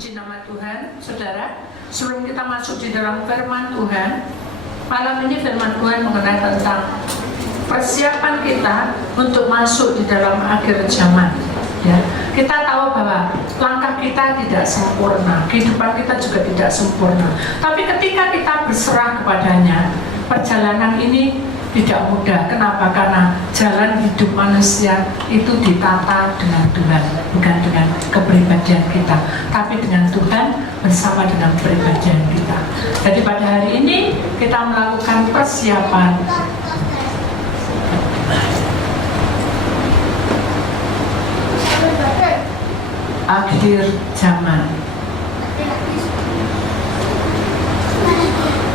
Puji nama Tuhan, saudara. Sebelum kita masuk di dalam firman Tuhan, malam ini firman Tuhan mengenai tentang persiapan kita untuk masuk di dalam akhir zaman. Ya, kita tahu bahwa langkah kita tidak sempurna, kehidupan kita juga tidak sempurna. Tapi ketika kita berserah kepadanya, perjalanan ini tidak mudah. Kenapa? Karena jalan hidup manusia itu ditata dengan Tuhan, bukan dengan kepribadian kita, tapi dengan Tuhan bersama dengan kepribadian kita. Jadi pada hari ini kita melakukan persiapan akhir zaman.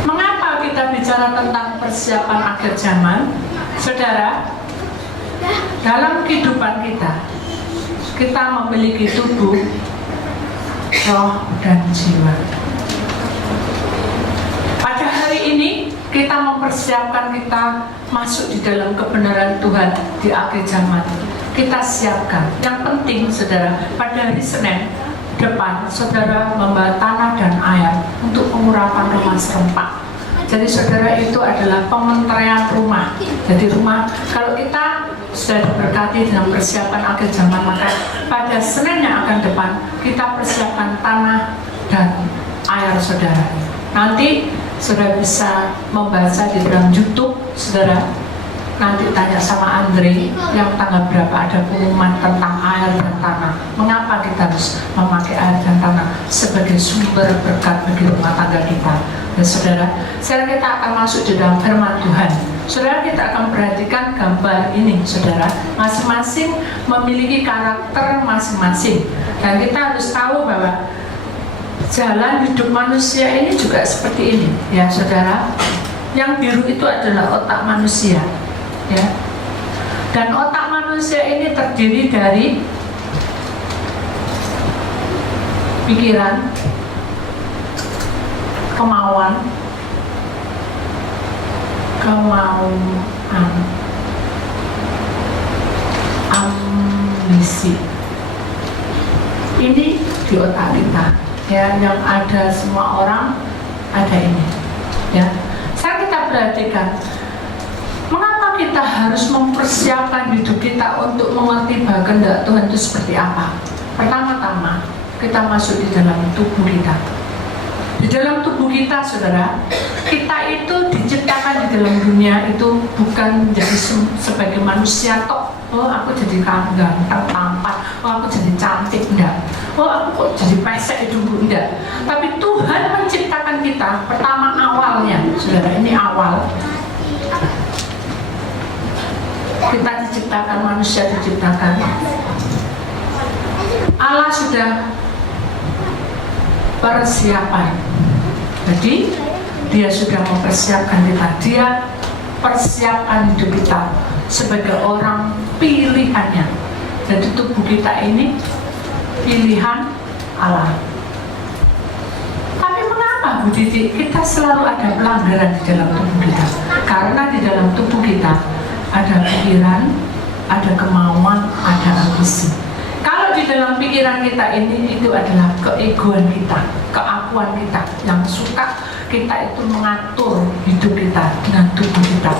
Mengapa kita bicara tentang persiapan akhir zaman? Saudara, dalam kehidupan kita memiliki tubuh, roh, dan jiwa. Pada hari ini kita mempersiapkan kita masuk di dalam kebenaran Tuhan di akhir zaman. Kita siapkan. Yang penting, saudara, pada hari Senin depan, saudara membawa tanah dan air untuk pengurapan rumah serempak. Jadi saudara, itu adalah pementrean rumah. Jadi rumah, kalau kita sudah diberkati dengan persiapan akhir zaman, maka pada Senin yang akan depan kita persiapkan tanah dan air, saudara. Nanti saudara bisa membaca di dalam YouTube, saudara. Nanti tanya sama Andre yang tanggal berapa ada pengumuman tentang air dan tanah. Mengapa kita harus memakai air dan tanah sebagai sumber berkat bagi rumah tangga kita. Dan saudara, sekarang kita akan masuk di dalam firman Tuhan. Saudara, kita akan perhatikan gambar ini, saudara. Masing-masing memiliki karakter masing-masing. Dan kita harus tahu bahwa jalan hidup manusia ini juga seperti ini, ya saudara. Yang biru itu adalah otak manusia, ya. Dan otak manusia ini terdiri dari pikiran, kemauan, ambisi. Ini di otak kita, ya, yang ada semua orang ada ini, ya. Saya kita perhatikan, mengapa kita harus mempersiapkan hidup kita untuk mengerti bahwa kehendak Tuhan itu seperti apa? Pertama-tama, kita masuk di dalam tubuh kita. Di dalam tubuh kita, saudara, kita itu diciptakan di dalam dunia itu bukan menjadi sebagai manusia tok. Oh, aku jadi ganteng, tampan. Oh, aku jadi cantik, enggak. Oh, aku kok jadi pesek hidupku, enggak. Tapi Tuhan menciptakan kita pertama awalnya, saudara, ini awal. Kita diciptakan, manusia diciptakan. Allah sudah persiapan. Jadi dia sudah mempersiapkan kita. Dia persiapkan hidup kita sebagai orang pilihannya. Jadi tubuh kita ini pilihan Allah. Tapi mengapa, Bu Titi, kita selalu ada pelanggaran di dalam tubuh kita? Karena di dalam tubuh kita ada pikiran, ada kemauan, ada ambisi. Kalau di dalam pikiran kita ini, itu adalah keegoan kita, keakuan kita, yang suka kita itu mengatur hidup kita dengan tubuh kita.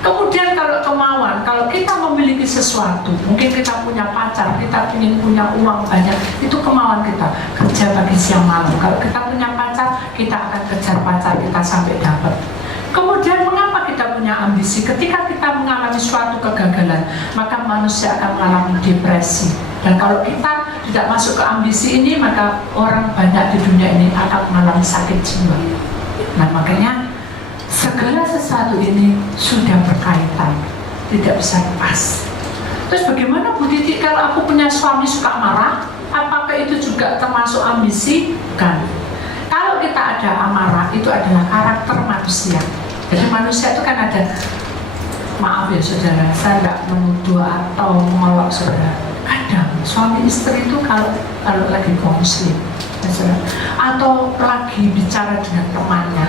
Kemudian kalau kemauan, kalau kita memiliki sesuatu, mungkin kita punya pacar, kita ingin punya uang banyak, itu kemauan kita, kerja pagi siang malam. Kalau kita punya pacar, kita akan kejar pacar kita sampai dapat. Kemudian mengapa kita punya ambisi? Ketika kita mengalami suatu kegagalan, maka manusia akan mengalami depresi. Dan kalau kita tidak masuk ke ambisi ini, maka orang banyak di dunia ini akan mengalami sakit jiwa. Nah, makanya segala sesuatu ini sudah berkaitan, tidak bisa lepas. Terus bagaimana, Bu Titi, kalau aku punya suami suka marah, apakah itu juga termasuk ambisi? Bukan. Kalau kita ada amarah, itu adalah karakter manusia. Jadi manusia itu kan ada, maaf ya saudara, saya tidak menuduh atau mengolok saudara. Kadang suami istri itu kalau lagi konflik, atau lagi bicara dengan temannya,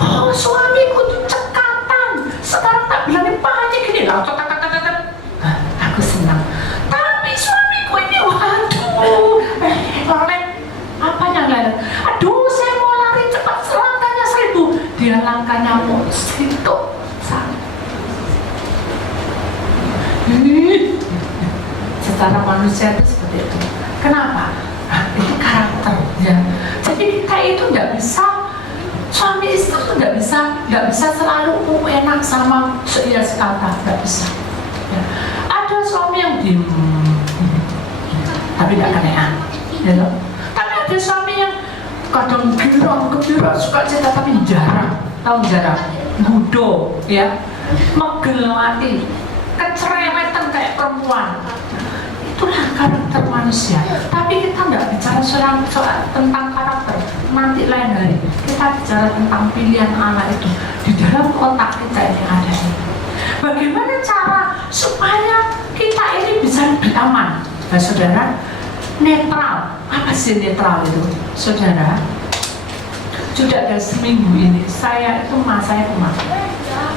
oh suamiku tuh cekatan, sekarang tak bilangin pahanya gini lah, aku senang. Tapi suamiku ini, waduh, secara manusia itu seperti itu. Kenapa? Nah, itu karakter ya. Jadi kita itu nggak bisa, suami istri itu nggak bisa selalu enak sama seia sekata, nggak bisa ya. Ada suami yang diem tapi nggak kenean ya loh. Tapi ada suami yang kadang gembira suka cerita tapi jarang, tahu jarang gudo ya, megel hati, kecerewetan kayak perempuan. Itulah karakter manusia. Tapi kita nggak bicara soal tentang karakter, nanti lain hari kita bicara tentang pilihan Allah itu di dalam otak kita ini ada ini. Bagaimana cara supaya kita ini bisa lebih aman? Nah, saudara, netral. Apa sih netral itu? Saudara, sudah ada seminggu ini saya itu enak.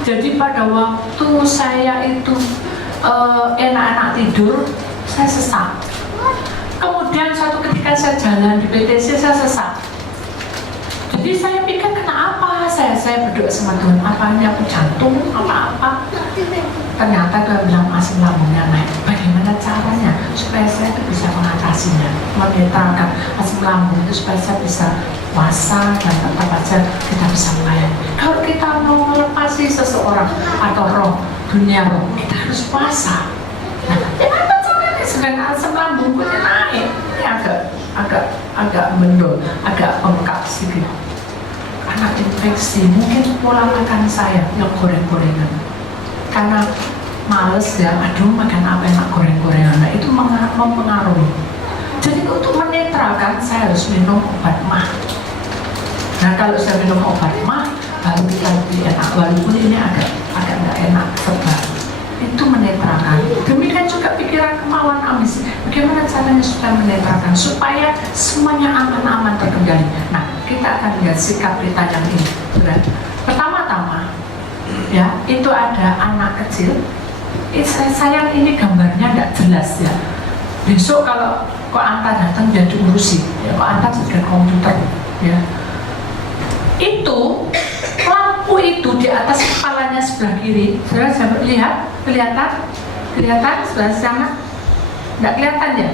Jadi pada waktu saya itu enak-enak tidur, saya sesak. Kemudian suatu ketika saya jalan di PTC, saya sesak. Jadi saya pikir kenapa saya berdoa sama Tuhan, apa ini aku jantung, apa-apa. Ternyata Tuhan bilang asam lambungnya naik. Bagaimana caranya supaya saya itu bisa mengatasinya, menetralkan asam lambung itu supaya saya bisa puasa dan tetap aja kita bisa melayani. Kalau kita mau melepasi seseorang atau roh, dunia roh, kita harus puasa. Nah, gimana caranya sedangkan asam lambungku naik? Ini agak mendol, agak bengkak sedikit. Karena infeksi, mungkin pola makan saya yang goreng-gorengan. Karena males ya, aduh makan apa enak goreng-gorengan, nah, itu mempengaruhi. Jadi untuk menetralkan saya harus minum obat mah. Nah kalau saya minum obat mah baru kita lebih enak, walaupun ini agak nggak enak sebab itu menetralkan. Demikian juga pikiran, kemauan, ambisi. Bagaimana caranya supaya menetralkan supaya semuanya aman-aman terkendali. Nah kita akan lihat sikap kita yang ini. Pertama-tama ya itu ada anak kecil. Sayang ini gambarnya nggak jelas ya. Besok kalau kok Anta datang dia diurusi ya, kok Anta dengan komputer ya. Itu lampu itu di atas kepalanya sebelah kiri. Saudara saya lihat, kelihatan sebelah sana, nggak kelihatan ya?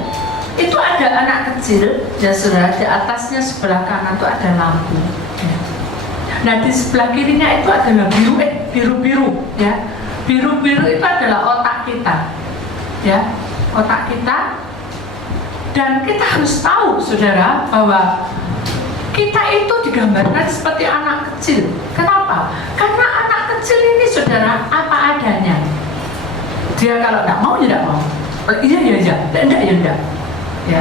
Itu ada anak kecil ya saudara, di atasnya sebelah kanan itu ada lampu ya. Nah di sebelah kirinya itu adalah biru ya. Biru itu adalah otak kita ya, otak kita. Dan kita harus tahu saudara bahwa kita itu digambarkan seperti anak kecil. Kenapa? Karena anak kecil ini saudara apa adanya. Dia kalau tidak mau ya tidak mau. Iya, enggak ya enggak. Ya.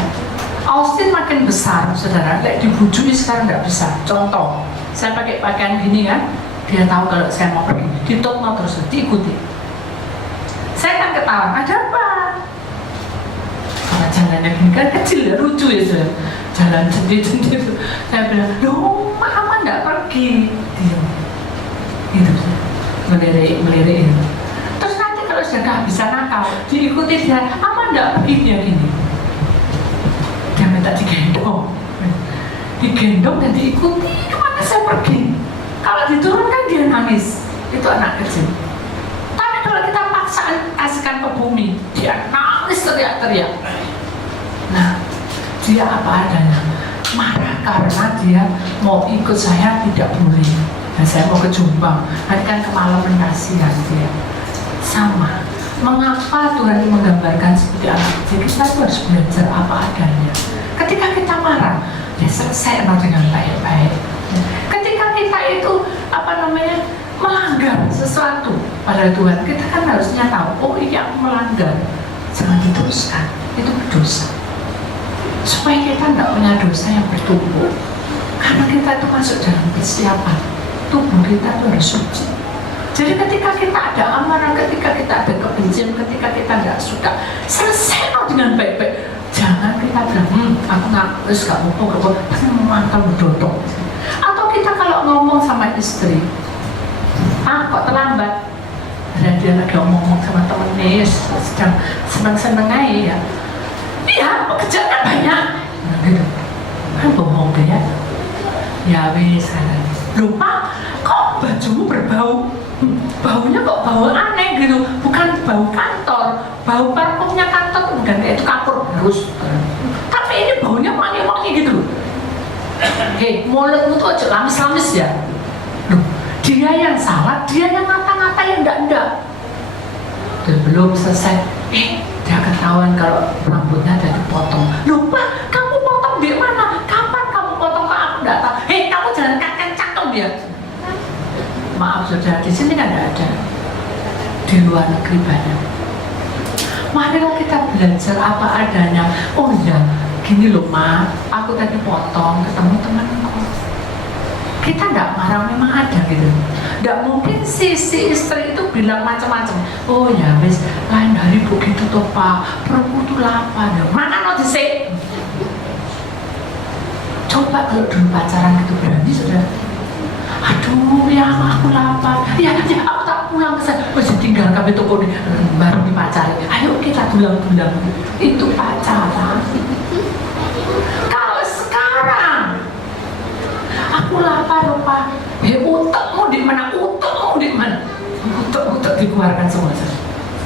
Austin makin besar saudara, kayak dibujui sekarang nggak bisa. Contoh, saya pakai pakaian gini kan, dia tahu kalau saya mau pergi, ditutno terus, diikuti. Saya kan ketawa, ada apa? Kalau jalannya gini kan kecil ya, lucu ya saudara. Jalan sendiri. Saya bilang, loh mama nggak pergi. Diam. Gitu, melirik. Terus nanti kalau sudah kehabisan nakal, diikuti dia, mama nggak pergi dia gini. Dia minta digendong dan diikuti kemana saya pergi. Kalau diturunkan dia nangis. Itu anak kecil. Tapi kalau kita paksa kasihkan ke bumi, dia nangis teriak-teriak. Nah, dia apa adanya, marah karena dia mau ikut saya tidak boleh. Dan saya mau ke Jombang, nanti kan ke Malaman kasihan dia. Sama, mengapa Tuhan menggambarkan seperti anak kecil? Kita harus belajar apa adanya. Ketika kita marah, ya selesai dengan baik-baik. Ketika kita itu melanggar sesuatu pada Tuhan, kita kan harusnya tahu, oh iya aku melanggar, jangan diteruskan, itu berdosa. Supaya kita tidak punya dosa yang bertumpuk, karena kita itu masuk dalam persiapan, tubuh kita itu harus suci. Jadi ketika kita ada amarah, ketika kita ada kebencian, ketika kita tidak suka, selesai dengan baik-baik. Jangan kita bilang, aku nggak mau, tapi memantau berdodok. Atau kita kalau ngomong sama istri, kok terlambat? Dan dia lagi ngomong sama temennya, sedang seneng-seneng aja ya. Iya, pekerjaannya banyak. Nah, gitu. Kan bohong deh ya. Ya wis, lupa kok bajumu berbau. Baunya kok bau aneh. kayak gitu, bukan bau kantor, bau parfumnya kantor, bukan kayak itu kapur harus. Tapi ini baunya wangi-wangi gitu. Hei, mulutmu tuh aja lamis-lamis ya. Loh, dia yang salah, dia yang ngata-ngatain enggak. Dan belum selesai, dia ketahuan kalau rambutnya ada dipotong. Lupa, kamu potong di mana? Kapan kamu potong? Kok aku enggak tahu. Hei, kamu jangan cakap dia. Maaf saudara, di sini kan enggak ada. Di luar negeri banyak. Marilah kita belajar apa adanya. Oh iya, gini loh Ma, aku tadi potong ketemu temanku. Kita enggak marah, memang ada gitu. Enggak mungkin si istri itu bilang macam-macam. Oh ya wis, lain hari begitu toh Pak, perutku tuh lapar. Mana no disik? Coba kalau dulu pacaran gitu berani sudah. Aduh ya aku lapar. Ya aku tak pulang ke sana. Wis tinggal kabeh toko baru dipacari. Ayo kita tulang-tulang. Itu pacaran. Kalau sekarang aku lapar Pak. Utekmu di mana? Utek dikeluarkan semua.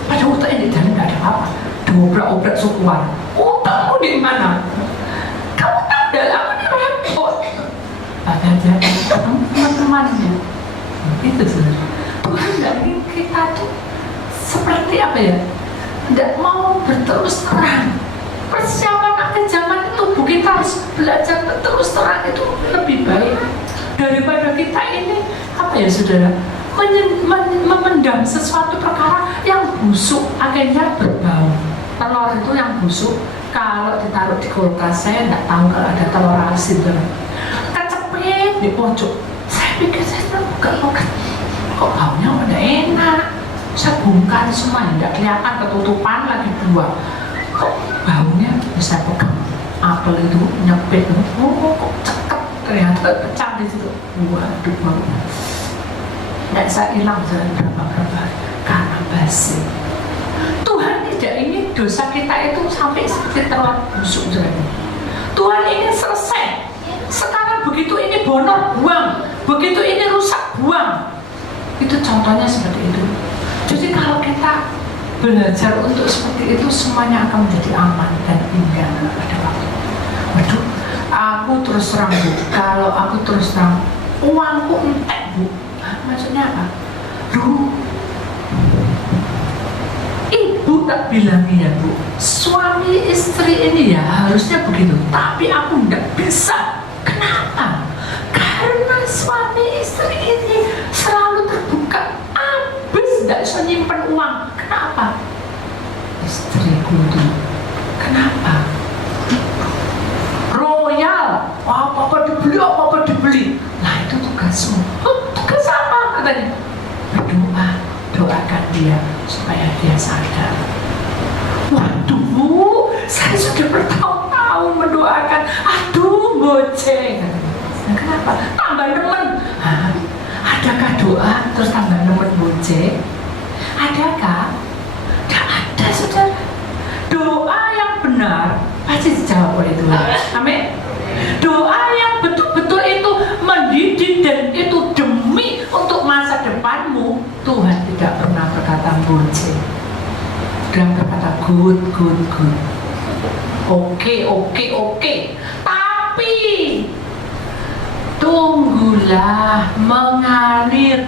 Pada uteknya di dalam nggak ada apa-apa. Dobrak-obrak sukuan. Utekmu di mana? Kamu tahu dalam ini repot. Ada teman-temannya. Itu sebenarnya. Tuhan nggak ingin kita tuh seperti apa ya? Nggak mau berterus terang. Persiapan akhir zaman itu kita harus belajar berterus terang itu lebih baik daripada kita ini apa ya saudara memendam sesuatu perkara yang busuk akhirnya berbau. Telur itu yang busuk kalau ditaruh di kulkas, saya nggak tahu kalau ada telur asin kecepit di pojok. Saya pikir saya buka kok baunya udah enak, saya bongkar semua, nggak kelihatan ketutupan lagi buah. Kok baunya bisa pegang apel itu nyepit, kok cekep ternyata pecah di situ. Waduh bau. Nggak bisa hilang berapa karena basi. Tuhan tidak ingin dosa kita itu sampai seperti telur busuk. Tuhan ingin selesai. Sekarang begitu ini bonor buang, begitu ini rusak buang. Itu contohnya seperti itu. Jadi kalau kita belajar untuk seperti itu, semuanya akan menjadi aman dan indah pada waktu. Waduh, aku terus terang Bu, kalau aku terus terang uangku entek Bu. Maksudnya apa? Duh, ibu tak bilang ya Bu, suami istri ini ya harusnya begitu, tapi aku enggak bisa. Kenapa? Karena suami istri ini selalu terbuka, habis enggak bisa nyimpen uang. Kenapa? Istriku tuh, kenapa? Royal, apa-apa dibeli. Nah itu tugasmu. Tugas apa katanya? Berdoa, doakan dia supaya dia sadar. Waduh Bu, saya sudah bertahun-tahun mendoakan. Aduh boceng. Nah, kenapa? Tambah nemen. Adakah doa terus tambah nemen boceng? Adakah? Tidak ada saudara. Doa yang benar pasti dijawab oleh Tuhan. Amin. Doa yang betul-betul itu mendidik dan itu demi untuk masa depanmu. Tuhan tidak pernah berkata boceng. Dia berkata good. Oke. Tapi tunggulah mengalir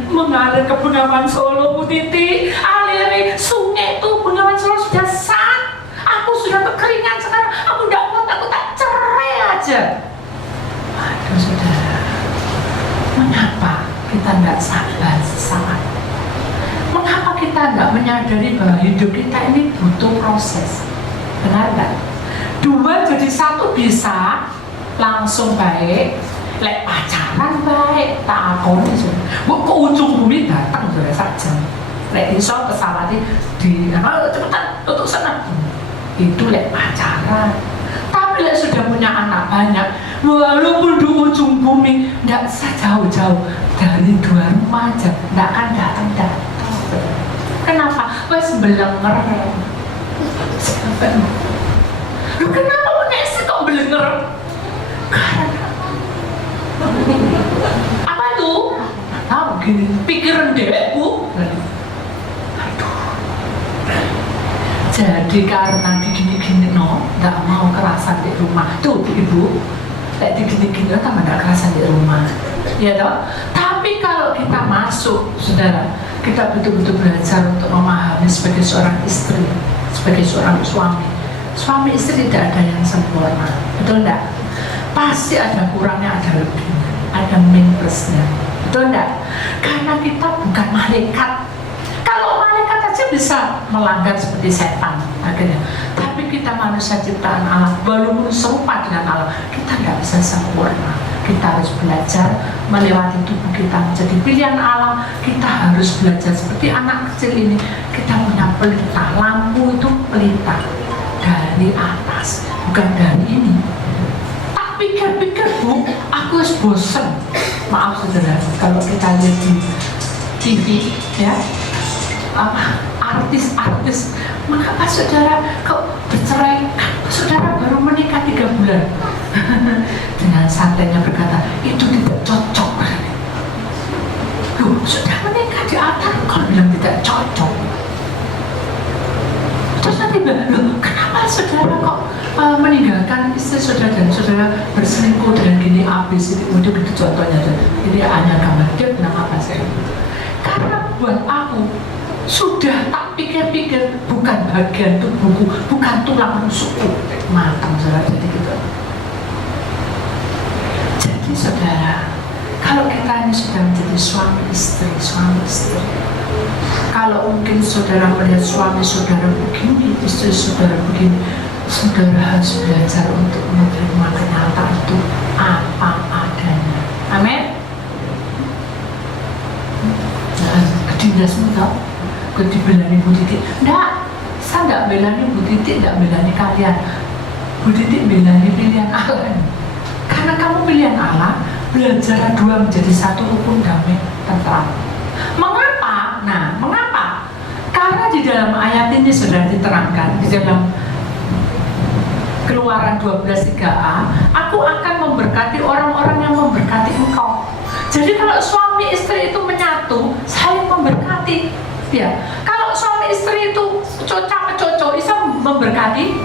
ke Bengawan Solo Bu Titi. Aliri sungai itu Bengawan Solo sudah sat. Aku sudah kekeringan sekarang. Aku tidak mau, aku tak cerai aja. Aduh saudara, mengapa kita tidak sabar sesaat? Mengapa kita tidak menyadari bahwa hidup kita ini butuh proses? Benar nggak? Dua jadi satu bisa langsung baik. Lek pacaran baik, tak akoni bu ke ujung bumi datang sudah saja. Lek iso pesawat di cepetan tutup sana. Itu lek pacaran. Tapi lek sudah punya anak banyak, walaupun di ujung bumi, tidak usah jauh-jauh dari dua rumah aja, tidak akan datang. Kenapa? Wes belenger. Siapa? Lu kenapa sih kok belenger? Karena apa itu? Tahu gini, pikiran dewek Bu. Aduh, Jadi karena digini-gini nggak mau kerasan di rumah. Tuh ibu, kayak digini-gini tambah nggak kerasan di rumah, ya toh. Tapi kalau kita masuk, saudara, kita betul-betul belajar untuk memahami sebagai seorang istri, sebagai seorang suami. Suami istri tidak ada yang sempurna, betul enggak? Pasti ada kurangnya, ada lebihnya, ada min plusnya, betul enggak? Karena kita bukan malaikat. Kalau malaikat aja bisa melanggar seperti setan akhirnya. Tapi kita manusia ciptaan Allah, walaupun serupa dengan Allah, kita tidak bisa sempurna. Kita harus belajar melewati tubuh kita menjadi pilihan Allah. Kita harus belajar seperti anak kecil ini. Kita punya pelita, lampu itu pelita dari atas, bukan dari ini. Tak pikir-pikir bu, aku harus bosen. Maaf saudara, kalau kita lihat di TV ya, artis-artis, mengapa saudara kok bercerai? Saudara baru menikah 3 bulan. Dengan santainya berkata, itu tidak cocok. Loh, sudah menikah di atas kok bilang tidak cocok. Terus nanti bilang, loh kenapa saudara kok meninggalkan istri saudara dan saudara berselingkuh dengan gini habis itu begitu contohnya. Jadi hanya gambar dia bilang apa saya? Karena buat aku sudah tak pikir-pikir, bukan bagian tubuhku, bukan tulang rusukku, matang saudara. Jadi gitu. Jadi saudara, kalau kita ini sudah menjadi suami istri, kalau mungkin saudara melihat suami saudara begini, istri saudara begini, saudara harus belajar untuk menerima kenyataan itu apa adanya. Amin. Nah, kedinasmu tau, dibelani Bu Titik. Enggak, saya enggak belani Bu Titik, enggak belani kalian. Bu Titik belani pilihan Allah. Karena kamu pilihan Allah, belajar dua menjadi satu, rukun damai tentram. Mengapa? Nah, mengapa? Karena di dalam ayat ini sudah diterangkan, di dalam Keluaran 12:3a, aku akan memberkati orang-orang yang memberkati engkau. Jadi kalau suami istri itu menyatu, saling memberkati. Ya, kalau suami istri itu cocok-cocok, bisa memberkati?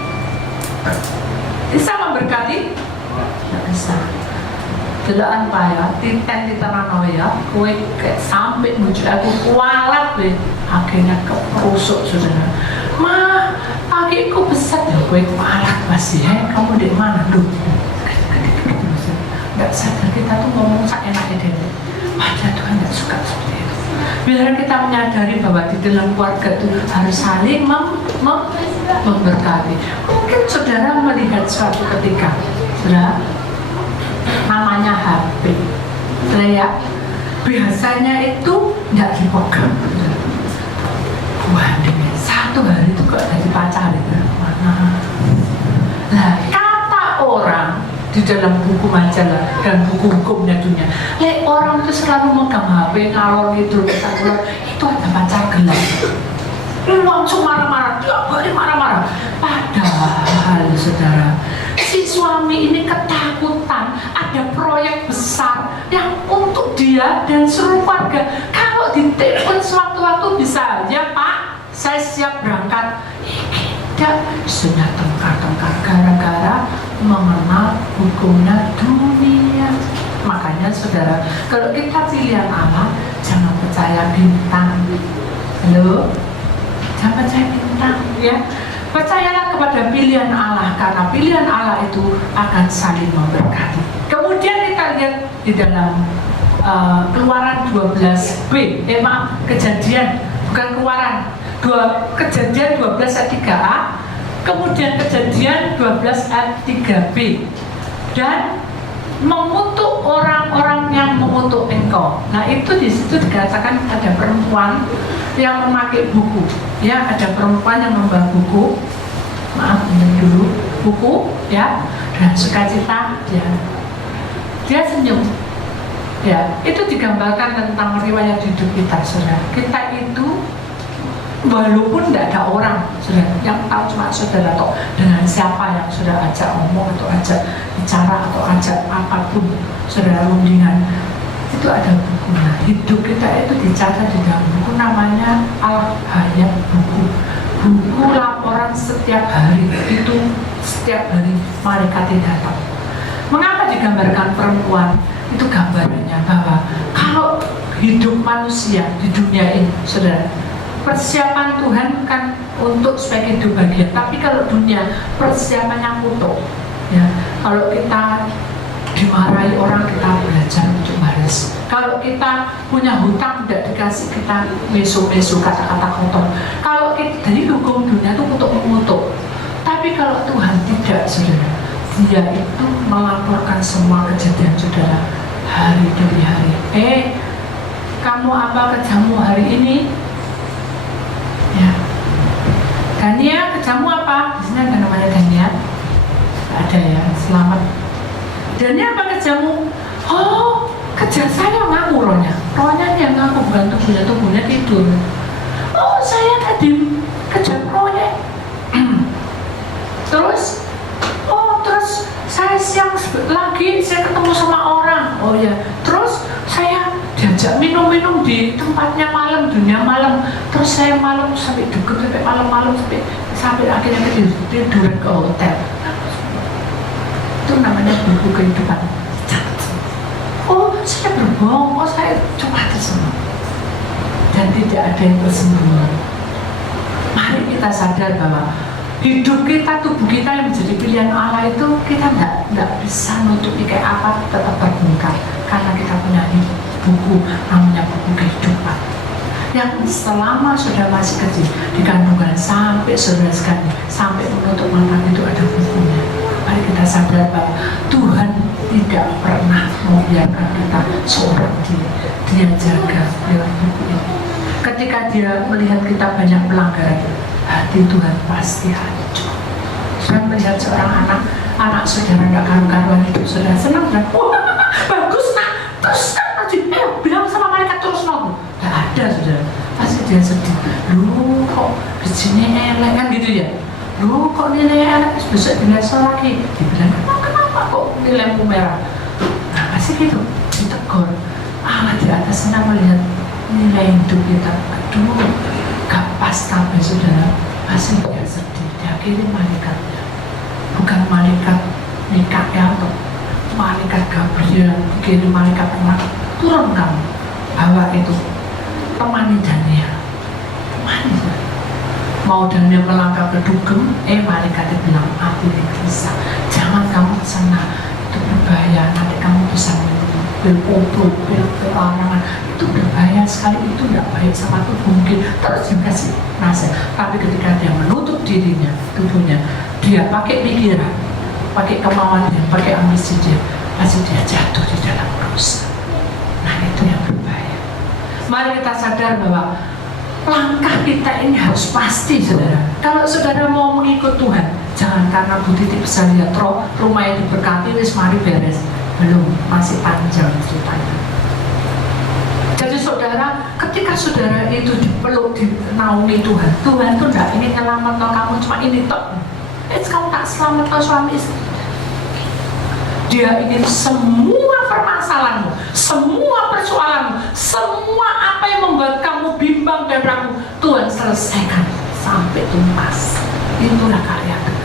Bisa memberkati? Tidak bisa. Delaan payah, titen di tanah ya, kue kayak sampai muncul aku kualat deh, akhirnya keperusuk saudara. Mah, kakiku besar ya, kue kualat masih ya, kamu di mana dulu? Nggak sadar kita tuh ngomong seenaknya deh. Padahal Tuhan nggak suka seperti itu. Biar kita menyadari bahwa di dalam keluarga itu harus saling memberkati. Mungkin saudara melihat suatu ketika, saudara, namanya HP, ya, biasanya itu tidak dipegang. Wah, satu hari itu kok jadi pacar itu. Mana? Nah, kata orang di dalam buku majalah dan buku hukumnya dunia, orang itu selalu megang HP ngalor gitu, itu ada pacar gelap. Langsung marah-marah, tiap hari marah-marah. Padahal saudara, si suami ini ketakutan ada proyek besar yang untuk dia dan seluruh keluarga. Kalau ditelepon sewaktu-waktu bisa aja, Pak, saya siap berangkat. Tidak, sudah tengkar-tengkar gara-gara mengenal hukumnya dunia. Makanya saudara, kalau kita pilihan Allah, jangan percaya bintang. Halo? Jangan percaya bintang, ya. Percayalah kepada pilihan Allah, karena pilihan Allah itu akan saling memberkati. Kemudian kita lihat di dalam Keluaran 12b, Kejadian, bukan Keluaran, Kejadian 12 ayat 3a, kemudian Kejadian 12 ayat 3b, dan mengutuk orang-orang yang mengutuk engkau. Nah, itu di situ dikatakan ada perempuan yang memakai buku, ya, ada perempuan yang membawa buku, maaf ini dulu, buku, ya, dan sukacita, ya, dia senyum, ya, itu digambarkan tentang riwayat hidup kita, saudara. Kita itu walaupun tidak ada orang, saudara, yang tahu cuma saudara atau dengan siapa yang sudah ajak ngomong atau ajak bicara atau ajak apapun, saudara rundingan, itu ada buku. Nah, hidup kita itu dicatat di dalam buku namanya Al-Hayat, buku buku laporan setiap hari itu setiap hari malaikatnya datang. Mengapa digambarkan perempuan? Itu gambarannya bahwa kalau hidup manusia di dunia ini, saudara, persiapan Tuhan kan untuk supaya hidup bahagia. Tapi kalau dunia persiapannya kutuk, ya. Kalau kita dimarahi orang, kita belajar untuk balas. Kalau kita punya hutang tidak dikasih, kita meso-meso, kata-kata kotor. Kalau kita dari hukum dunia itu kutuk-mengutuk. Tapi kalau Tuhan tidak, saudara, Dia itu melaporkan semua kejadian saudara hari demi hari. Kamu apa kerjamu hari ini? Ya, Dania, kerjamu apa? Di sini ada namanya Dania. Ada ya, selamat. Dania, apa kerjamu? Oh, kerja saya ngaku rohnya. Rohnya yang ngaku, bukan tubuhnya tidur. Oh, saya tadi kerja proyek. Terus saya siang lagi saya ketemu sama orang. Oh ya, terus saya diajak minum-minum di tempatnya malam, dunia malam. Terus saya malam sampai deket, sampai malam-malam sampai akhirnya tiduran ke hotel. Itu namanya buku kehidupan. Oh, saya berbohong, oh saya cuma tersembunyi. Dan tidak ada yang tersembunyi. Mari kita sadar bahwa hidup kita, tubuh kita yang menjadi pilihan Allah itu kita tidak bisa nutupi kayak apa, tetap terbongkar karena kita punya buku namanya buku kehidupan yang selama sudah masih kecil di kandungan sampai saudara sekali sampai menutup mata itu ada bukunya. Mari kita sadar bahwa Tuhan tidak pernah membiarkan kita seorang diri. Dia jaga lewat buku ini. Ketika Dia melihat kita banyak pelanggaran, hati Tuhan pasti hancur. Saya melihat seorang anak saudara nggak karu-karuan hidup saudara senang dan wah bagus nak, terus kan bilang sama malaikat terus nol. Nggak ada saudara, pasti dia sedih. Lu kok di sini elek kan gitu ya? Lu kok nilai elek besok biasa lagi? Dibilang kenapa kok nilaimu merah? Nah pasti gitu, ditegur. Allah di atas sana melihat nilai hidup kita. Aduh, gak pas kabeh saudara, pasti dia sedih. Dia kirim malaikatnya, bukan malaikat Mikael atau malaikat Gabriel, kirim malaikat emak, turun kamu, bawa itu, temani Daniel, temani. Mau Daniel melangkah ke dugem, malaikatnya bilang, aku bisa, jangan kamu kesana, itu berbahaya, nanti kamu bisa pelarangan itu berbahaya sekali, itu tidak baik sama tubuh. Mungkin terus dikasih nasihat, tapi ketika dia menutup dirinya, tubuhnya, dia pakai pikiran, pakai kemauan dia, pakai ambisi dia, pasti dia jatuh di dalam dosa. Nah itu yang berbahaya. Mari kita sadar bahwa langkah kita ini harus pasti, saudara. Kalau saudara mau mengikut Tuhan, jangan karena Bu Titi bisa lihat rumah yang diberkati, wis mari beres. Belum, masih panjang ceritanya. Jadi saudara, ketika saudara itu dipeluk, dinaungi Tuhan, Tuhan itu tidak ingin nyelamatkan kamu cuma ini tok. Kamu tak selamatkan suami istri. Dia ingin semua permasalahanmu, semua persoalanmu, semua apa yang membuat kamu bimbang dan ragu, Tuhan selesaikan sampai tuntas. Itulah karya Tuhan.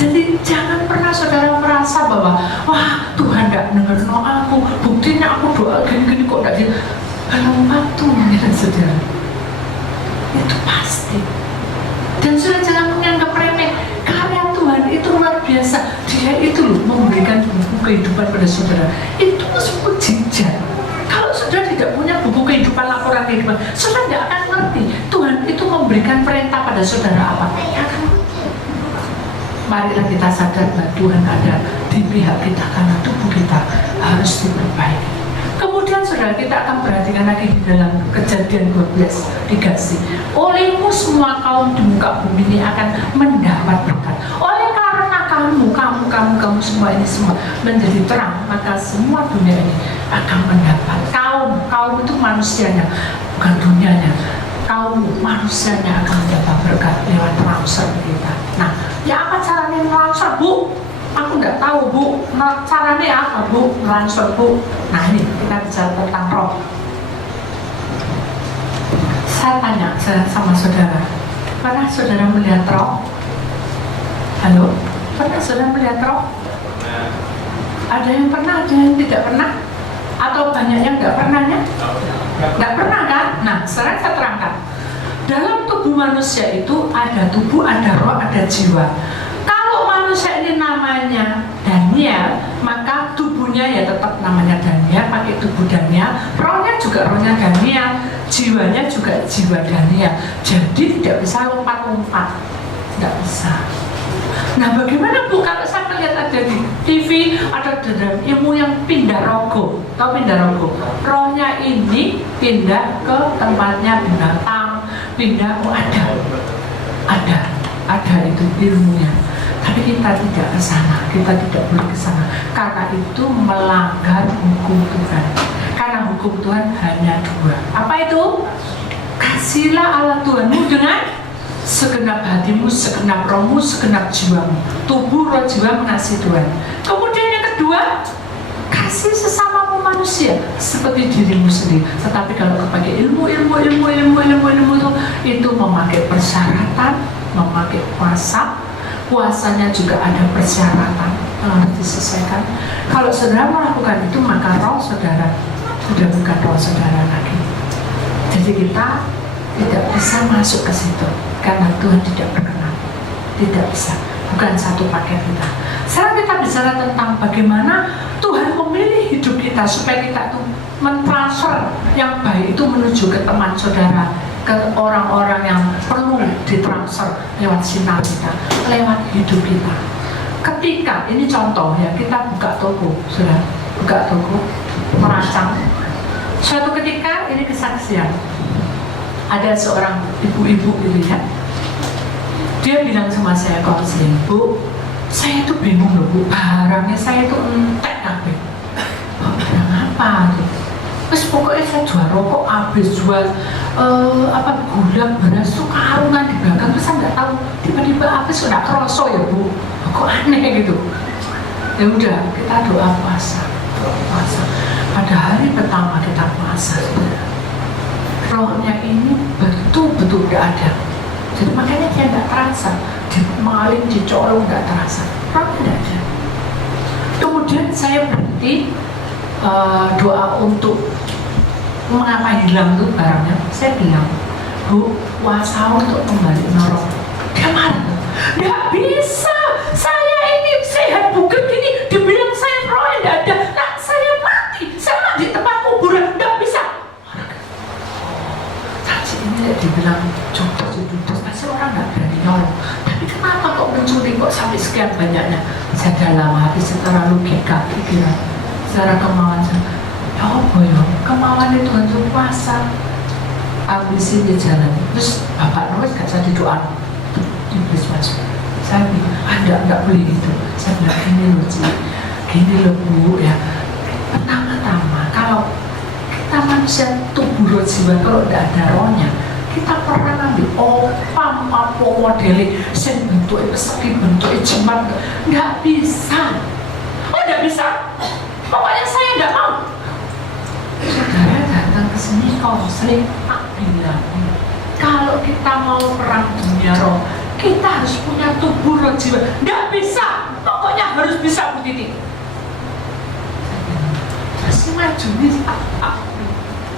Jadi jangan pernah saudara merasa bahwa wah Tuhan tidak dengar doa aku, buktinya aku doa gini-gini kok tidak dia. Kalau waktu ya saudara, itu pasti. Dan sudah jangan menganggap remeh, karya Tuhan itu luar biasa. Dia itu loh memberikan buku kehidupan pada saudara. Itu semua jejak. Kalau saudara tidak punya buku kehidupan, laporan kehidupan, saudara tidak akan ngerti Tuhan itu memberikan perintah pada saudara apa. Marilah kita sadar bahwa Tuhan ada di pihak kita karena tubuh kita harus diperbaiki. Kemudian saudara, kita akan perhatikan lagi di dalam Kejadian 12:3. Olehmu semua kaum di muka bumi ini akan mendapat berkat. Oleh karena kamu semua ini semua menjadi terang, maka semua dunia ini akan mendapat. Kaum itu manusianya, bukan dunianya. Kaum manusianya akan mendapat berkat lewat transfer kita. Nah, ya apa caranya transfer, Bu? Aku nggak tahu, Bu. Nah, caranya apa, Bu? Transfer, Bu. Nah, ini kita bicara tentang roh. Saya tanya sama saudara, Pernah saudara melihat roh? Halo? Pernah saudara melihat roh? Ada yang pernah, ada yang tidak pernah? Atau banyak yang nggak pernahnya? Nggak pernah kan? Nah, sekarang saya terangkan. Dalam tubuh manusia itu ada tubuh, ada roh, ada jiwa. Kalau manusia ini namanya Daniel, maka tubuhnya ya tetap namanya Daniel, pakai tubuh Daniel. Rohnya juga rohnya Daniel, jiwanya juga jiwa Daniel. Jadi tidak bisa lompat-lompat, tidak bisa. Nah, bagaimana Bu kalau saya melihat ada di TV, ada dalam ilmu yang pindah rogo? Tahu pindah rogo? Rohnya ini pindah ke tempatnya binatang, pindah, ada itu ilmunya. Tapi kita tidak ke sana, kita tidak boleh ke sana, karena itu melanggar hukum Tuhan. Karena hukum Tuhan hanya dua. Apa itu? Kasihlah Allah Tuhanmu dengan segenap hatimu, segenap rohmu, segenap jiwamu. Tubuh, roh, jiwa mengasihi Tuhan. Kemudian yang kedua, kasih sesamamu manusia seperti dirimu sendiri. Tetapi kalau pakai ilmu itu memakai persyaratan, memakai puasanya juga ada persyaratan harus diselesaikan. Kalau saudara melakukan itu, maka roh saudara sudah bukan roh saudara lagi. Jadi kita tidak bisa masuk ke situ karena Tuhan tidak berkenan, tidak bisa, bukan satu paket kita. Sekarang kita bicara tentang bagaimana Tuhan memilih hidup kita supaya kita tuh mentransfer yang baik itu menuju ke teman saudara, ke orang-orang yang perlu ditransfer lewat sinar kita, lewat hidup kita. Ketika ini contoh ya, kita buka toko, sudah buka toko, merancang. Suatu ketika ini kesaksian. Ada seorang ibu-ibu gitu ya, dia bilang sama saya, konseling, Bu, saya itu bingung loh Bu, barangnya saya itu entek kabeh. Barang apa tuh? Terus pokoknya saya jual rokok habis, jual gula, beras tuh karungan di belakang, terus saya nggak tahu tiba-tiba habis, nggak kerosok ya Bu, kok aneh gitu. Ya udah, kita doa puasa. Pada hari pertama kita puasa, rohnya ini betul-betul tidak ada. Jadi makanya dia tidak terasa, dimaling, dicolong tidak terasa, rohnya tidak ada. Kemudian saya berhenti doa untuk mengapa hilang tuh barangnya. Saya bilang, Bu, puasa untuk kembali roh. Dia marah, nggak bisa, saya ini sehat bukan gini, dibilang saya rohnya tidak ada. Nah, saya mati di tempat kuburan, nggak bisa. Ini dibilang jodoh pasti orang nggak berani nolong. Tapi kenapa kok mencuri kok sampai sekian banyaknya? Saya dalam hati secara logika pikiran, secara kemauan saya, ya apa ya? Kemauan itu untuk puasa. Ambisinya jalan. Terus Bapak Noes gak jadi doa, iblis masuk. Saya bilang, enggak boleh gitu. Saya bilang gini loh Bu ya. Pertama-tama kalau kita manusia tubuh roh jiwa, kalau tidak ada rohnya, kita pernah ngambil apa modeli sen bentuknya persegi, bentuknya jimat, nggak bisa. Nggak bisa, pokoknya saya nggak mau. Saudara datang ke sini konseling, tak bilang kalau kita mau perang dunia roh, kita harus punya tubuh roh jiwa. Nggak bisa, pokoknya harus bisa Bu Titi. Terus maju nih,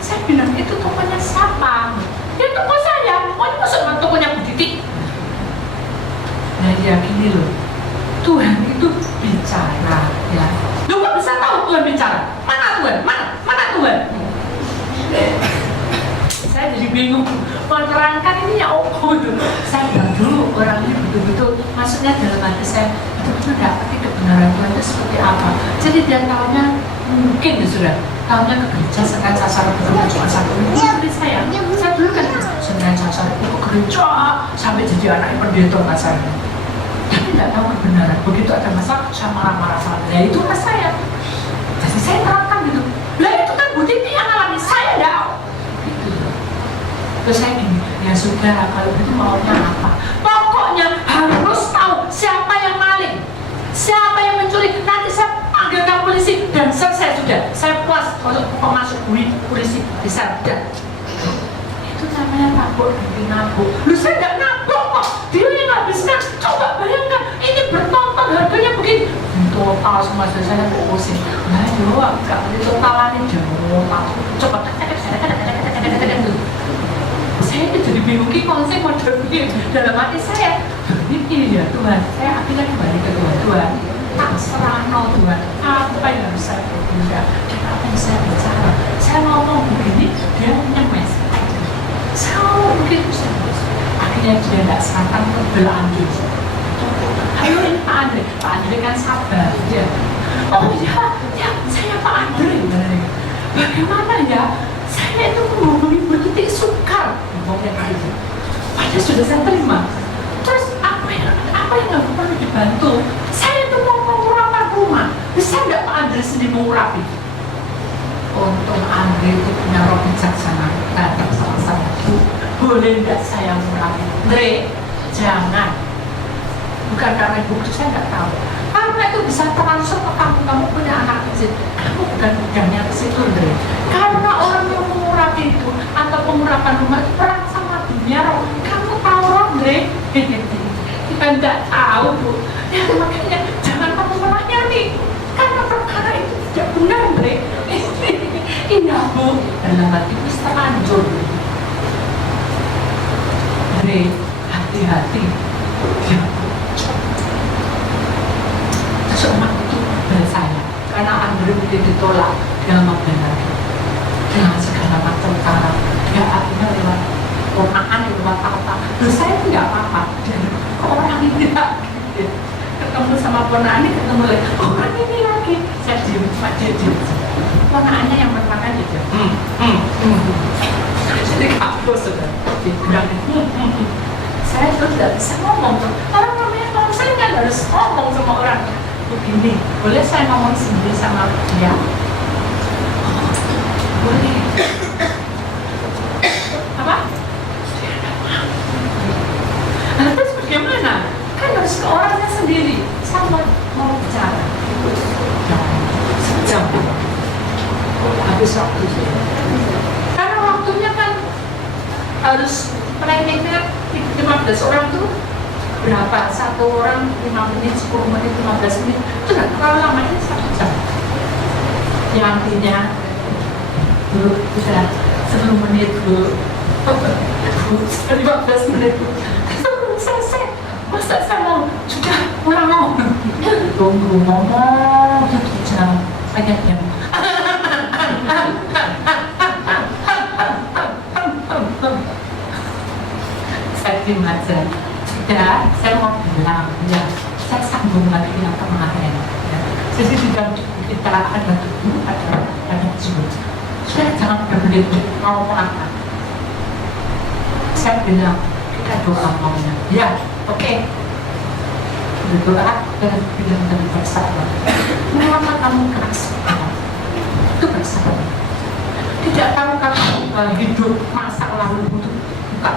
saya bilang, itu tokonya siapa? Ya toko saya, pokoknya masuk tokonya Bu Titi. Nah ya gini loh, Tuhan itu bicara ya. Lu gak bisa tahu Tuhan bicara? Mana Tuhan? Mana Tuhan? Saya jadi bingung, menerangkan ini ya apa itu. Saya bilang dulu, orang ini betul-betul, maksudnya dalam hati saya, betul-betul gak ngerti kebenaran Tuhan itu seperti apa. Jadi dia tahunya mungkin ya sudah, tahunya ke gereja sekarang sasar betul cuma satu minggu seperti saya dulu kan sebenarnya sasar itu ke gereja sampai jadi anak pendeta kasarnya, tapi tidak tahu kebenaran. Begitu ada masalah saya marah-marah sama dia, itu mas saya. Jadi saya terangkan gitu, lah itu kan Bu Titi yang alami, saya tidak gitu. Terus saya gini, ya sudah kalau itu maunya apa, pokoknya harus tahu siapa yang maling, siapa yang mencuri. Nanti saya panggil ke polisi dan selesai sudah. Saya puas untuk masuk polisi bisa. Itu namanya nabuk dan nabuk. Lu saya nggak nabuk dia yang habiskan. Coba bayangkan, ini bertonton harganya begini. Total semua saya pusing. Nah, yo, enggak totalannya jauh. Coba saya itu jadi bingung konsep model begini dalam hati saya. Ini ya Tuhan, saya akhirnya kembali ke Tuhan. Tak serahno Tuhan, apa yang harus saya berbuat, apa yang saya bicara. Saya ngomong begini, dia nyemes. Saya ngomong begitu, akhirnya dia tidak serahkan ke berlanjut. Ayo ini Pak Andre kan sabar ya. Oh ya, saya Pak Andre. Bagaimana ya? Saya itu menghubungi bertitik sukar. Padahal sudah saya terima. Terus apa yang aku perlu dibantu? Saya itu mau mengurapi rumah. Bisa nggak Pak Andre sendiri mengurapi? Untung Andre itu punya roh bijaksana. Datang sama-sama. Boleh nggak saya mengurapi? Andre, jangan. Bukan karena ibu saya nggak tahu. Karena itu bisa transfer ke kamu punya anak kecil. Kamu bukan bidangnya ke situ, Andre. Karena orang yang mengurapi itu atau pengurapan rumah itu perang sama dunia roh. Kamu tahu roh, Andre? Kita nggak tahu, Bu. Ya makanya jangan kamu melayani. Karena perkara itu tidak benar, Andre. Iya, Bu. Dalam hati itu terlanjur. Andre, hati-hati. Ya. Cuma itu dari saya, karena Andre itu ditolak, dia membenarkan dengan segala macam cara. Dia akhirnya lewat ponakan, lewat apa. Terus saya tidak apa-apa. Orang ini lagi, ketemu sama ponakan, ketemu lagi. Orang ini lagi, saya diem, Pak diem. Ponakannya yang pertama aja. Jadi kabur sudah. Saya itu tidak bisa ngomong. Orang namanya ngomong, saya nggak harus ngomong sama orang. Begini, boleh saya ngomong sendiri sama dia? Boleh. Apa? Nah, terus bagaimana? Kan harus ke orangnya sendiri. Sama mau bicara. Sejam. Habis waktu. Karena waktunya kan harus planningnya 15 orang tuh. Berapa? Satu orang 5 menit, 10 menit, 15 menit. Itu tidak terlalu lama, ini 1 jam. Yang artinya Bu, sudah 10 menit Bu, 15 menit Bu. Sebelum selesai, masa saya mau sudah pulang mau tunggu ngomong 1 jam banyaknya. Saya terima aja. Ya, saya mau bilang, ya, saya sambung lagi yang kemarin. Ya. Jadi sudah kita ada tubuh, ada jiwa. Saya jangan berbelit mau apa. Saya bilang, kita doa maunya. Ya, oke. Berdoa dan bilang dari bersabar. Mengapa kamu keras? Itu bersabar. Tidak tahu kamu hidup masa lalu itu bukan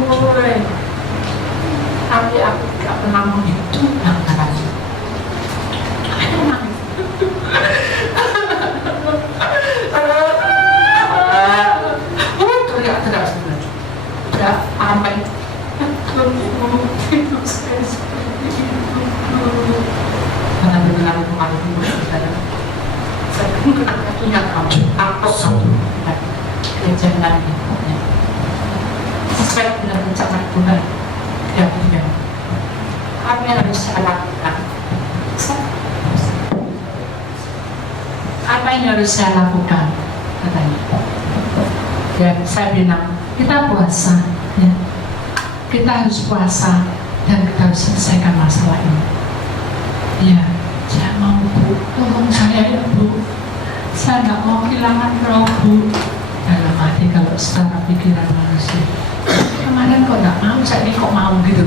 mulai. Tapi aku tidak pernah menghitung anggaran. Aku nangis. Teriak-teriak sebenarnya. Udah sampai hidup saya seperti itu. Karena benar kemarin itu saya kena kakinya kamu. Aku satu. Dia jangan hidupnya. Sesuai dengan rencana Tuhan. Ya. Apa yang harus saya lakukan? Apa yang harus saya lakukan? Katanya. Ya, saya bilang, kita puasa. Ya. Kita harus puasa dan kita harus selesaikan masalah ini. Ya, saya mau Bu, tolong saya ya Bu. Saya nggak mau kehilangan roh Bu. Dalam hati kalau secara pikiran manusia. Kemarin kok nggak mau, saya ini kok mau gitu.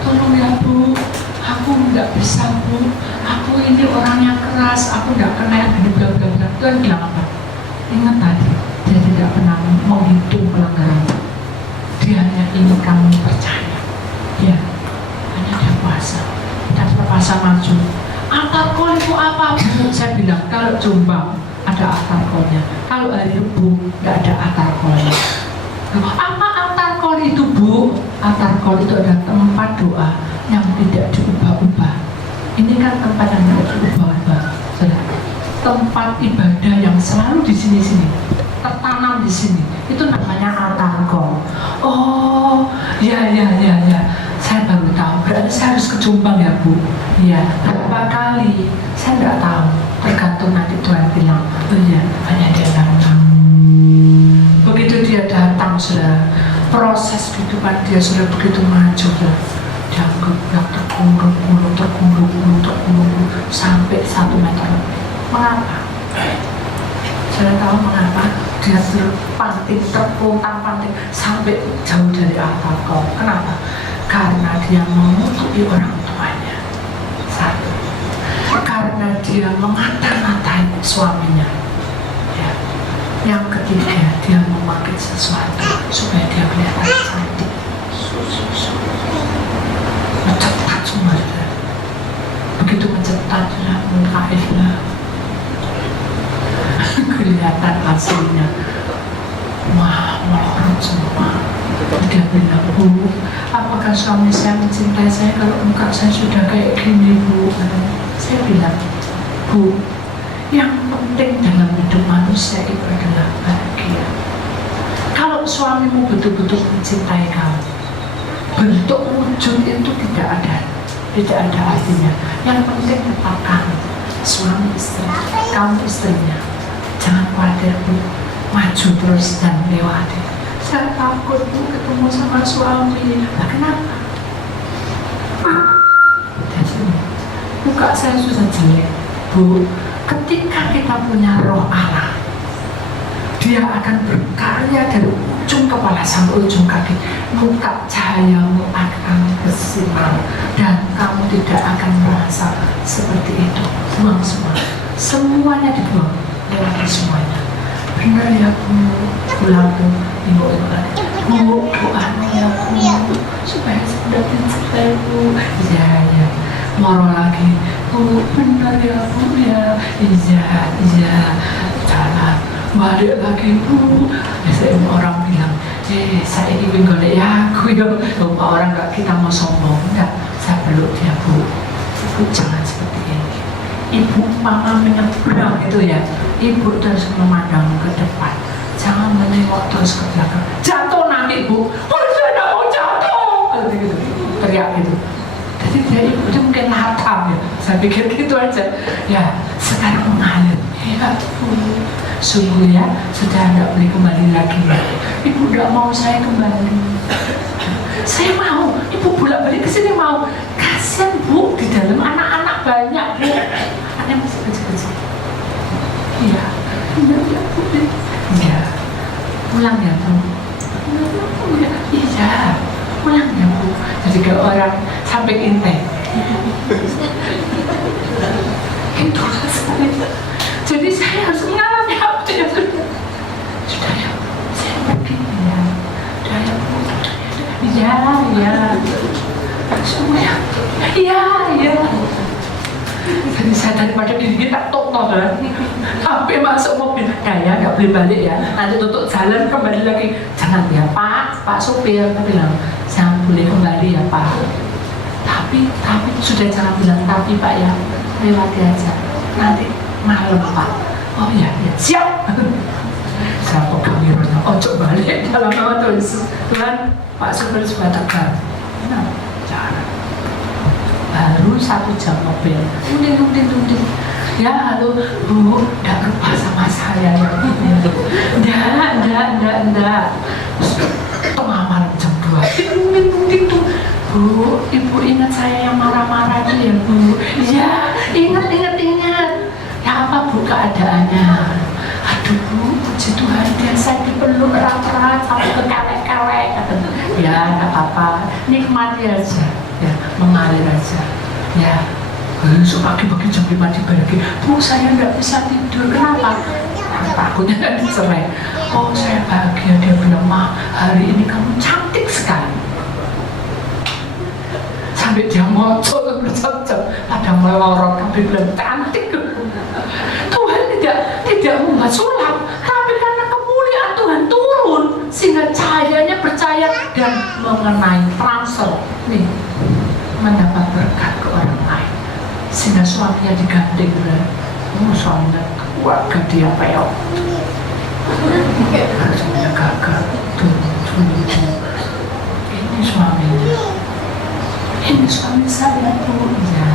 Tolong ya Bu, aku nggak bisa Bu, aku ini orangnya keras, aku nggak kena yang gini bla bla bla. Tuhan bilang apa? Ingat tadi, dia tidak pernah menghitung pelanggaran. Dia hanya ingin kamu percaya. Ya, hanya dia puasa dan puasa maju. Altar call itu apa Bu? Saya bilang kalau Jombang ada altar call-nya, kalau hari Rebu nggak ada altar call-nya. Apa altar call itu Bu? altar call itu adalah tempat doa yang tidak diubah-ubah. Ini kan tempat yang tidak diubah-ubah. Tempat ibadah yang selalu di sini-sini, tertanam di sini. Itu namanya altar call. Oh, ya. Saya baru tahu. Berarti saya harus ke Jombang ya, Bu? Ya. Berapa kali? Saya nggak tahu. Tergantung nanti Tuhan bilang. Oh iya, hanya dia datang. Begitu dia datang, sudah proses kehidupan dia sudah begitu maju, sudah dia terkulung sampai 1 meter lebih. Mengapa? Sudah tahu mengapa? Dia terpuntang-panting sampai jauh dari altar call. Kenapa? Karena dia mengutuki orang tuanya. Satu, karena dia mengata-ngatai suaminya. Ya. Yang ketiga, dia memakai sesuatu supaya dia kelihatan cantik. Mencetak semua. Begitu mencetak, sudah mengkaiflah. Kelihatan hasilnya. Wah, melorot semua. Dia bilang, Bu, apakah suami saya mencintai saya kalau muka saya sudah kayak gini, Bu? Saya bilang, Bu, yang penting dalam hidup manusia itu adalah bahagia. Kalau suamimu betul-betul mencintai kamu, bentuk wujud itu tidak ada artinya. Yang penting tetap kamu, suami istri, kamu istrinya. Jangan khawatir, Bu, maju terus dan lewati. Saya takut, Bu, ketemu sama suami. Nah, kenapa? Muka saya susah jelek, Bu. Ketika kita punya roh Allah, dia akan berkarya dari ujung kepala sampai ujung kaki. Muka cahayamu akan bersinar dan kamu tidak akan merasa seperti itu. Buang semua, semuanya dibuang, lewati semuanya. Benar ya, Bu, pulang tuh ibu lagi. Bu, doanya ya, Bu, supaya sudah dicintai, Bu. Ya, moro lagi. Bu, benar ya, Bu, ya. Iya, jalan. Balik lagi, Bu. Biasanya orang bilang, saya ingin golek ya, aku ya. Orang gak kita mau sombong, enggak. Saya peluk dia, Bu. Bu, jangan seperti ini. Ibu, mama menyeberang itu ya. Ibu terus memandang ke depan, jangan menengok terus ke belakang. Jatuh nanti, Bu. Oh, saya tidak mau jatuh. Gitu. Teriak gitu. Jadi dia ibu itu mungkin hatam ya. Saya pikir gitu aja. Ya, sekarang mengalir. Ya, Bu. Sungguh ya, sudah tidak boleh kembali lagi. Ibu tidak mau saya kembali. Saya mau. Ibu bolak-balik ke sini mau. Kasian, Bu, di dalam anak-anak banyak, Bu. Anaknya masih kecil-kecil. Iya, ya, Bu. Iya, pulang ya, Bu. Iya, pulang ya, Bu. Jadi ke orang sampai intek. Itu rasanya. Jadi saya harus mengalami apa ya, sudah ya, saya pergi ya. Sudah ya, Bu. Iya. Semua ya. Iya. Jadi saya daripada diri tak tok-tok kan. Sampai masuk mobil, ya nggak boleh balik ya. Nanti tutup jalan kembali lagi. Jangan ya, Pak supir. Saya bilang, jangan boleh kembali ya, Pak. Tapi sudah jangan bilang tapi, Pak ya. Lewati aja. Nanti malam, Pak. Oh ya, siap. Saya pegang miranya. Ojo balik dalam nama Tuhan Yesus. Tuhan, Pak supir sudah tegar. Nah, jangan. Baru 1 jam mobil, tunding. Ya, halo, Bu, tidak lupa sama saya ya. Enggak. Tengah malam jam 2, tunding tuh. Bu, Ibu ingat saya yang marah-marah itu ya, Bu? Ya, ingat. Ya apa, Bu, keadaannya? Aduh, Bu, puji Tuhan, dia saya dipeluk erat-erat sampai ke kelek-kelek. Ya, enggak apa-apa, nikmati aja. Ya, mengalir aja. Ya, besok pagi-pagi jam 5 dibagi. Bu, saya tidak bisa tidur. Kenapa? Takutnya kan dicerai. Oh, saya bahagia. Dia bilang, Ma, hari ini kamu cantik sekali. Sampai dia ngocok berjam-jam. Pada melorot, tapi bilang cantik. Tuhan tidak membuat sulap, tapi karena kemuliaan Tuhan turun sehingga cahayanya bercahaya dan mengenai transfer nih, mendapat berkat ke orang lain sehingga suaminya digandeng suaminya keluarga dia peok suaminya gagal ini suami saya Bu, ya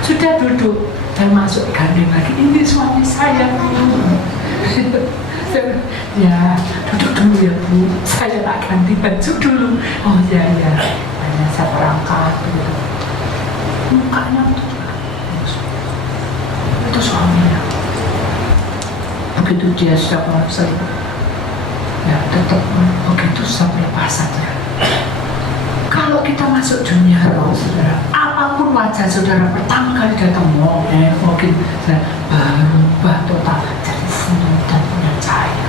sudah duduk dan masuk gandeng lagi, ini suami saya Bu. Ya duduk dulu ya Bu, saya tak ganti baju dulu. Oh ya ya, hanya saya berangkat gitu. Mukanya itu suaminya. Begitu dia sudah selesai, ya tetap begitu sampai pas saja. Kalau kita masuk dunia roh, saudara, apapun wajah saudara pertama kali datang, mungkin berubah total jadi senyum dan punya cahaya.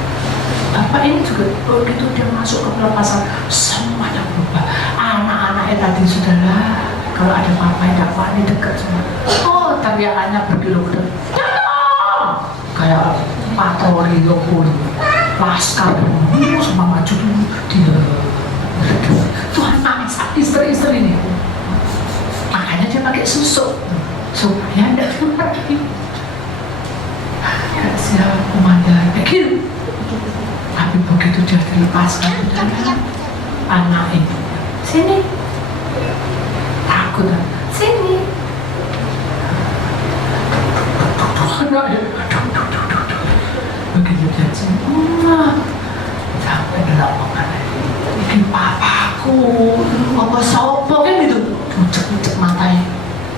Bapak ini juga begitu dia masuk ke pelepasan, semuanya berubah. Anak-anaknya tadi saudara, kalau ada papa yang tidak wani dekat semua, oh teriakannya berkilometer, kayak patroli lokal, laskar, semua maju dia. Tuhan maksa istri-istri ini, makanya dia pakai susu supaya tidak keluar lagi. Ya siapa komandan begitu. Tapi begitu dia dilepaskan anak itu, sini takut, sini begitu dia semua sampai dalam pengaruh ini papaku apa sopo kan gitu, ucek-ucek matanya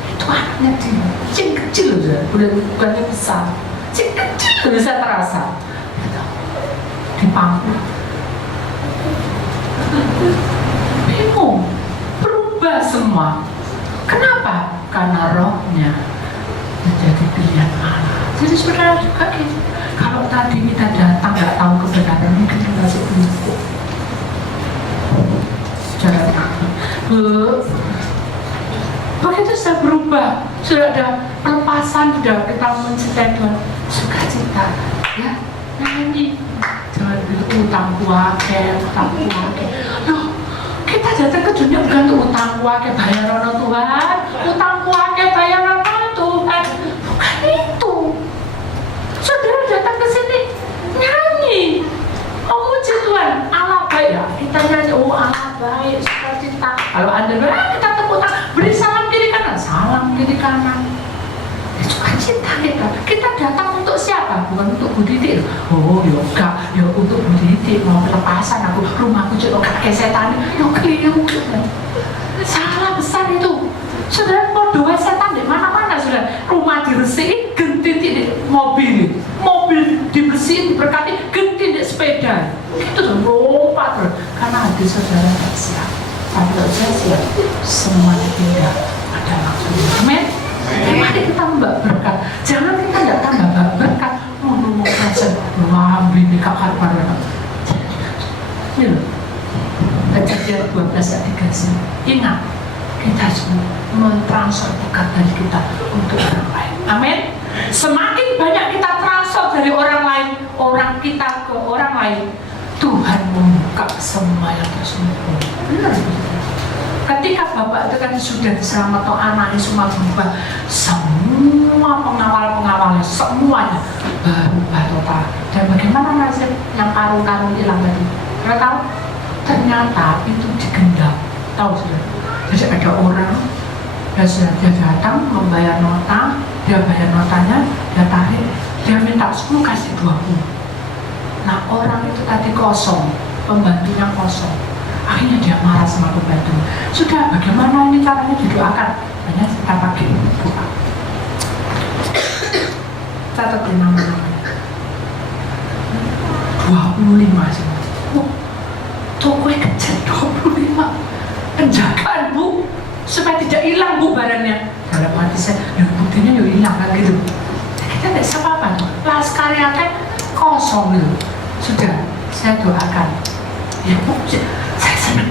itu anaknya dia yang kecil loh, bukannya besar, yang kecil bisa terasa di pangku bingung, berubah semua. Kenapa? Karena rohnya menjadi pilihan Allah. Jadi saudara juga gitu, kalau tadi kita datang nggak tahu kebenaran, mungkin kita masih bingung. Begitu sudah berubah, sudah ada pelepasan, sudah kita mencintai Tuhan, sukacita, ya nyanyi, jangan utang kuake. Loh, kita datang ke dunia bukan untuk utang kuake bayaran Tuhan, utang kuake bayaran Tuhan, bukan itu. Saudara datang ke sini nyanyi, memuji Tuhan, Allah baik ya, kita nyanyi, oh Allah baik, sukacita. Kalau Anda bilang kita tepuk tangan, beri salam kiri kanan, salam kiri kanan. Sukacita kita datang untuk siapa? Bukan untuk Bu Didi. Oh yoga, ya untuk Bu Didi mau pelepasan aku, rumahku juga kakek setan, yo keliru. Salah besar itu. Saudara mau dua setan di mana-mana saudara. Rumah dibersihin, genti di mobil dibersihin, diberkati, genti di sepeda. Itu tuh lompat terus. Karena hati saudara tak siap. Tapi kalau saya siap, semuanya pindah ada maksudnya. Amin. Mari kita mbak berkat. Jangan kita tidak tambah berkat. Ngomong rasa wah bini kakak pada. Ini loh. Kejadian 12 ayat 3. Ingat, kita semua mentransfer berkat dari kita untuk orang lain. Amin. Semakin banyak kita transfer dari orang lain, orang kita ke orang lain, Tuhan membuka semua yang tersembunyi. Benar. Ketika Bapak itu kan sudah diselamatkan anaknya semua berubah, semua pengawal-pengawalnya semuanya berubah total. Dan bagaimana nasib yang karung-karung hilang tadi? Kita tahu? Ternyata itu digendam. Tahu sudah? Jadi ada orang yang sudah dia datang membayar nota, dia bayar notanya, dia tarik, dia minta 10 kasih 20. Nah orang itu tadi kosong, pembantunya kosong. Akhirnya dia marah sama pembantu. Sudah, bagaimana ini caranya didoakan? Hanya kita pakai doa. Catat nama-namanya 25 semua. Wah, tokonya kecil 25. Penjagaan Bu, supaya tidak hilang Bu barangnya. Dalam hati saya, ya buktinya ya hilang kan gitu. Kita tidak apa-apa. Laskarnya kan kosong gitu. Sudah, saya doakan. Ya Bu, saya senang.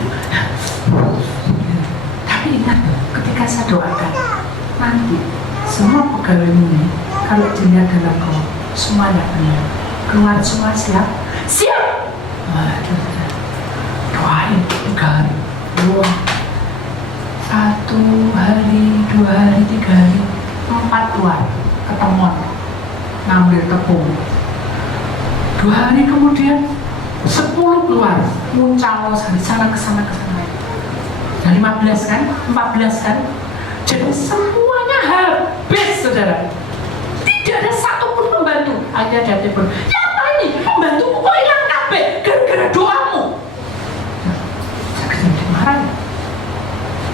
Tapi ingat loh, ketika saya doakan, nanti semua pegawai ini kalau dilihat dalam roh, semuanya benar. Keluar semua siap? Siap! Waduh, doain ngapain 3 hari. Wah, 1 hari, 2 hari, 3 hari, 4 keluar ketemuan ngambil tepung. 2 hari kemudian 10 keluar muncul dari sana ke sana ke sana. Dan 15 kan, 14 kan. Jadi semuanya habis, saudara. Tidak ada satupun pembantu. Akhirnya dia telepon, ya apa ini? Pembantumu kok hilang kabeh gara-gara doamu. Saya kira marah.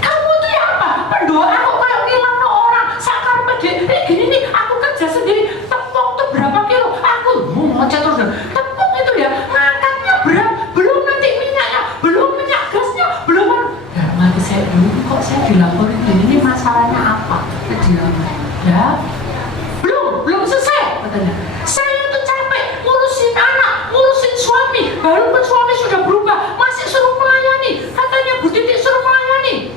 Kamu tuh ya apa? Pendoa kok kayak ngilang orang. Sakar pede. Gini nih, aku kerja sendiri. Tepung tuh berapa kilo? Aku ngocet terus. Tepung itu ya, ngangkatnya berat. Belum nanti minyaknya, belum minyak gasnya, belum. Ya mati saya dulu. Kok saya dilaporin ini masalahnya apa? Ya, belum selesai katanya. Saya tuh capek ngurusin anak, ngurusin suami. Walaupun suami sudah berubah, masih suruh melayani. Katanya Bu Titik suruh melayani.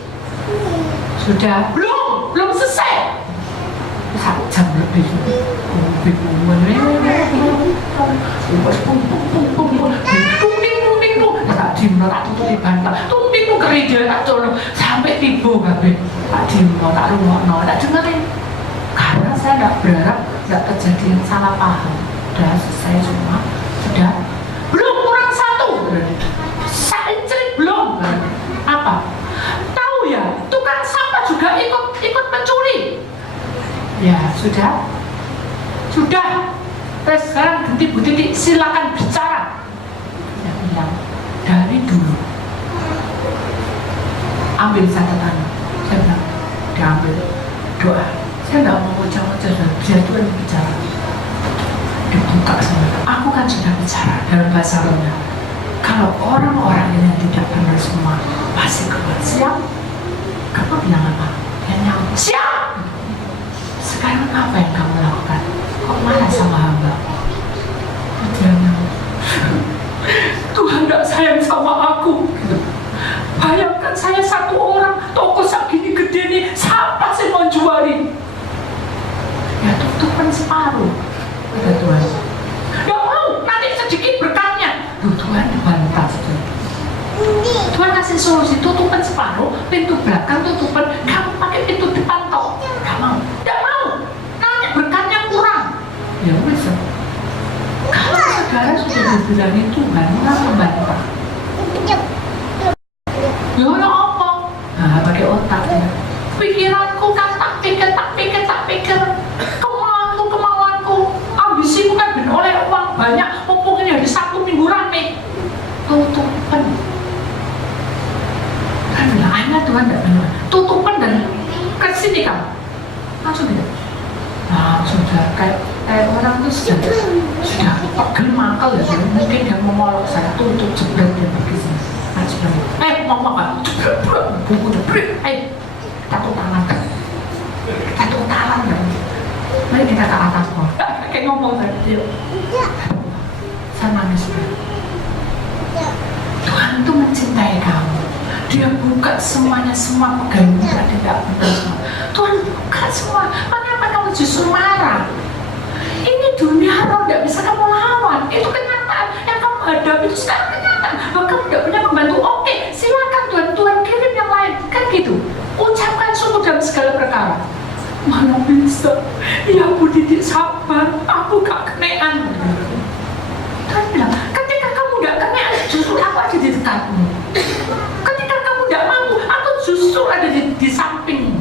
Sudah belum selesai. 1 jam lebih. Tak dimno, tak tutup di bantal. Tumping kerja, tak colong sampai tiba kabeh. Tak dimno, tak rungokno, tak dengerin. Karena saya tidak berharap tidak kejadian salah paham. Sudah selesai semua. Sudah. Belum kurang 1. Saya cerit belum. Apa? Tahu ya, tukang sampah juga ikut mencuri. Ya sudah. Terus sekarang ganti Bu Titik, silakan bicara. Saya bilang dari dulu. Ambil catatan. Saya bilang diambil doa. Saya tidak mau ngoceh-ngoceh, biar Tuhan bicara. Dibuka semua. Aku kan sudah bicara dalam bahasa rohnya. Kalau orang-orang yang tidak benar semua pasti keluar. Siap? Kamu bilang apa? Dia nyamuk. Siap! Sekarang apa yang kamu lakukan? Kok marah sama hamba? Dia nyamuk. Tuhan tidak sayang sama aku. Bayangkan saya 1 orang, toko segini gede nih, siapa sih mau jualin? Ya tutupan separuh, kata Tuhan. Gak mau, nanti sedikit berkahnya. Tuhan dibantah. Tuhan kasih solusi, tutupan separuh, pintu belakang tutupan, kamu pakai pintu depan toh. Gak mau, nanti berkahnya kurang. Ya wes. Kalau saudara sudah dibilangin Tuhan, kenapa membantah? Ya apa? Nah, pakai otak ya. Pikiranku kan tak pikir. Kemauanku, ambisiku kan ben oleh uang banyak. Mumpung ini hari Sabtu minggu rame. Tutupan. Kan bilangnya Tuhan tidak benar. Tutupan dan kesini kamu. Langsung gitu. Nah, sudah kayak orang itu sudah pegel mangkal ya. Mungkin dia mau molok saya tutup jebret dia pergi sini. Mau apa? Buku jebret. Kita tuh tangan kan. Mari kita ke atas kok. Kayak ngomong tadi. Saya nangis. Tuhan tuh mencintai kamu. Dia buka semuanya, semua pegawai tidak benar semua. Tuhan buka semua. Kenapa kamu justru marah? Ini dunia roh tidak bisa kamu lawan. Itu kenyataan yang kamu hadapi itu sekarang kenyataan. Bahwa kamu tidak punya pembantu. Oke, silakan Tuhan kirim yang lain. Kan gitu. Ucapkan syukur dalam segala perkara. Mana bisa? Ya Bu Titik sabar. Aku gak kenean. Tuhan bilang, ketika kamu gak kenean, justru aku ada di dekatmu. Ketika kamu gak mampu, aku justru ada di sampingmu.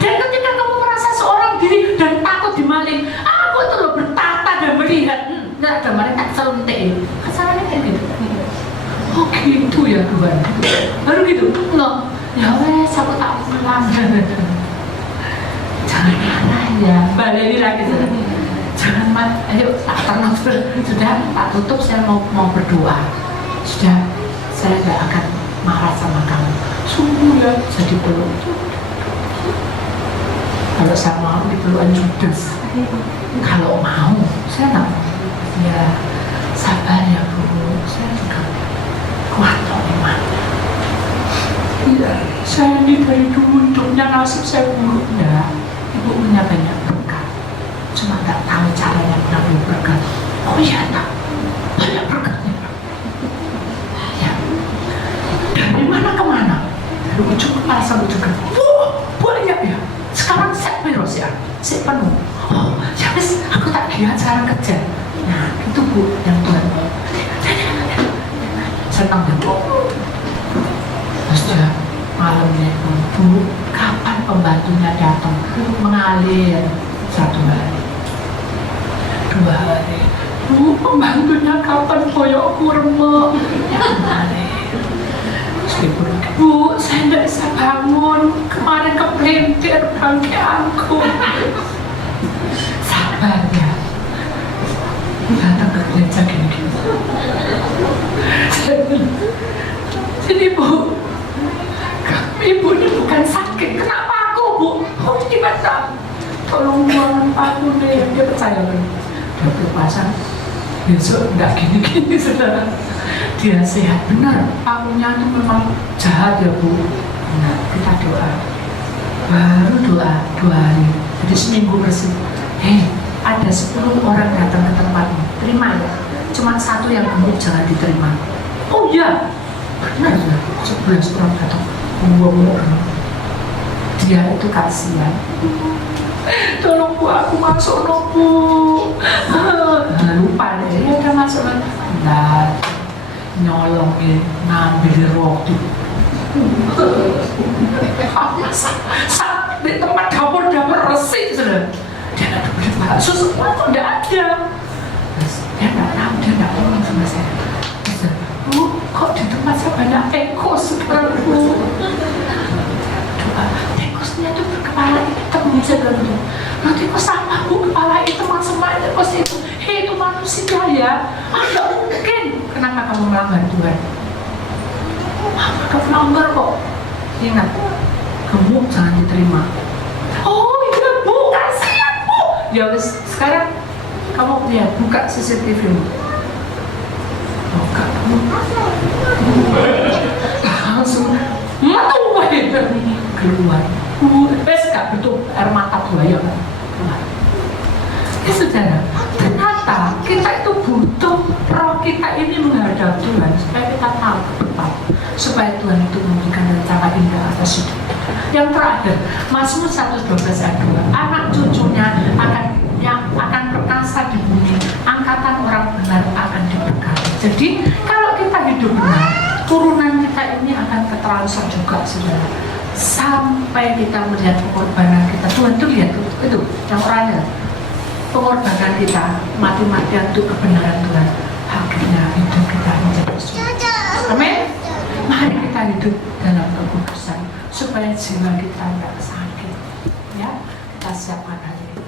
Dan ketika kamu merasa seorang diri dan takut dimaling, aku itu loh bertata dan melihat. Nggak ada maling tak selentik. Kesalahannya kayak gitu. Oh gitu ya Tuhan. Baru gitu. Loh, ya wes aku tak pulang. Jangan marah ya. Balik lagi sudah. Jangan marah. Ayo tak tenang sudah. Tak tutup. Saya mau berdoa. Sudah. Saya nggak akan marah sama kamu. Sungguh ya. Jadi peluk. Kalau saya mau dipelukan judes. Kalau mau, saya nggak mau. Ya sabar ya Bu. Saya juga kuat kok iman. Iya, saya ini dari dulu hidupnya nasib saya buruk ya. Ibu punya banyak berkat, cuma nggak tahu caranya mengambil berkat. Oh iya tak, banyak berkatnya. Ya, dan sekarang kerja. Nah itu Bu yang Tuhan senang ya Bu. Terus dia malamnya Bu, kapan pembantunya datang? Mengalir 1 hari, 2 hari. Bu, pembantunya kapan boyokku remuk? Ya mengalir. Terus ibu, Bu, saya tidak bisa bangun. Kemarin kepelintir bangkianku. Sabar ya. Datang ke gereja gini-gini. Jadi Bu, ibu ini bukan sakit. Kenapa aku Bu? Oh ini masa. Tolong buang aku nih. Dia percaya kan. Dia berpasang. Besok enggak gini-gini saudara. Dia sehat. Benar. Pakunya itu memang jahat ya Bu. Nah kita doa. Baru doa 2 hari. Jadi seminggu bersih. Hei, ada 10 orang datang ke tempatmu. Terima ya. Cuma 1 yang gemuk jangan diterima. Oh iya. Benar ya. 11 orang datang. Dia itu kasihan. Tolong Bu, aku masuk no Bu. Lupa deh, dia udah masuk. Nah, nyolongin, ngambil roti. Di tempat dapur resik sudah. Dia ada beli bakso semua kok tidak ada. Terus dia nggak tahu, dia nggak ngomong sama saya. Bu, kok di tempat saya banyak tikus sekarang Bu? Tikusnya itu berkepala hitam bisa gitu. Loh tikus apa Bu? Kepala hitam semua tikus itu. Hei itu manusia ya. Nggak mungkin. Kenapa kamu melanggar Tuhan? Kamu melanggar kok. Ingat, gemuk jangan diterima. Oh iya Bu, kasihan Bu. Ya wes, sekarang kamu lihat, buka CCTV. Buka kamu. Langsung keluar. Wes gak betul air mata buaya kan keluar. Ya saudara, ternyata kita itu butuh roh kita ini menghadap Tuhan supaya kita tahu ke depan, supaya Tuhan itu memberikan rencana indah atas hidup. Yang terakhir, Mazmur 112 ayat 2, anak cucunya akan perkasa di bumi, angkatan orang benar akan diberkati. Jadi kalau kita hidup benar, turunan kita ini akan ketransfer juga saudara. Sampai kita melihat pengorbanan kita, Tuhan tuh lihat itu yang orangnya, pengorbanan kita, mati-matian untuk kebenaran Tuhan. Akhirnya hidup kita menjadi surga. Amin. Mari kita hidup dalam kekudusan supaya jiwa kita tidak sakit. Ya, kita siapkan hari ini.